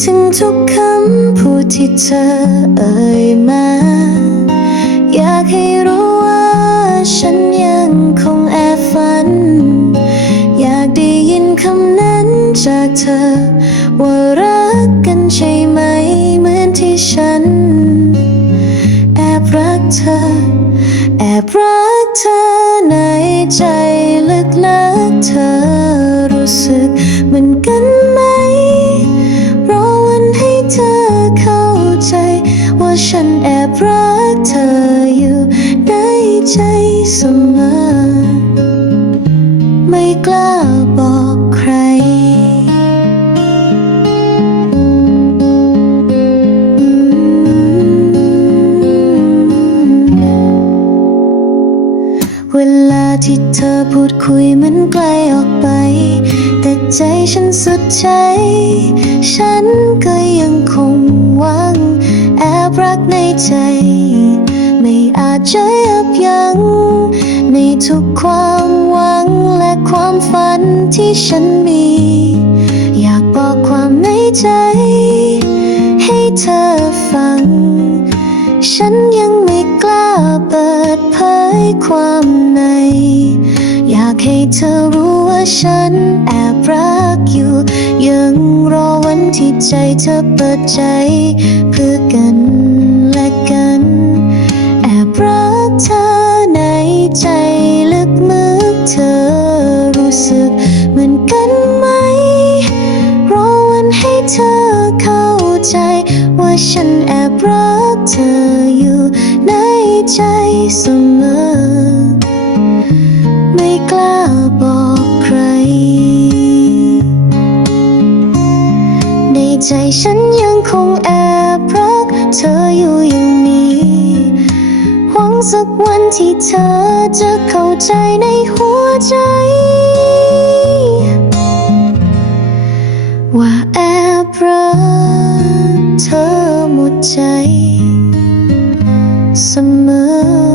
ถึงทุกคำพูดที่เธอเอ่ยมา อยากให้รู้ว่าฉันยังคงแอบฝัน อยากได้ยินคำนั้นจากเธอ ว่ารักกันใช่ไหมเหมือนที่ฉัน แอบรักเธอ แอบรักเธอในใจลึกๆเธอ ใจเสมอ ไม่กล้าบอกใคร เวลาที่เธอพูดคุยมันไกลออกไป แต่ใจฉันสุดใจ ฉันก็ยังคงหวัง แอบรักในใจ อาจจะยับยั้งในทุกความหวังและความฝันที่ฉันมี อยากบอกความในใจ ให้เธอฟัง ฉันยังไม่กล้าเปิดเผยความใน อยากให้เธอรู้ว่าฉันแอบรักอยู่ ยังรอวันที่ใจเธอเปิดใจ เพื่อกันและกัน เหมือนกันไหม รอวันให้เธอเข้าใจ ว่าฉันแอบรักเธออยู่ในใจเสมอ ไม่กล้าบอกใคร ในใจฉันยังคงแอบรักเธออยู่อย่างนี้ หวังสักวันที่เธอจะเข้าใจในหัวใจ เธอหมดใจ เสมอ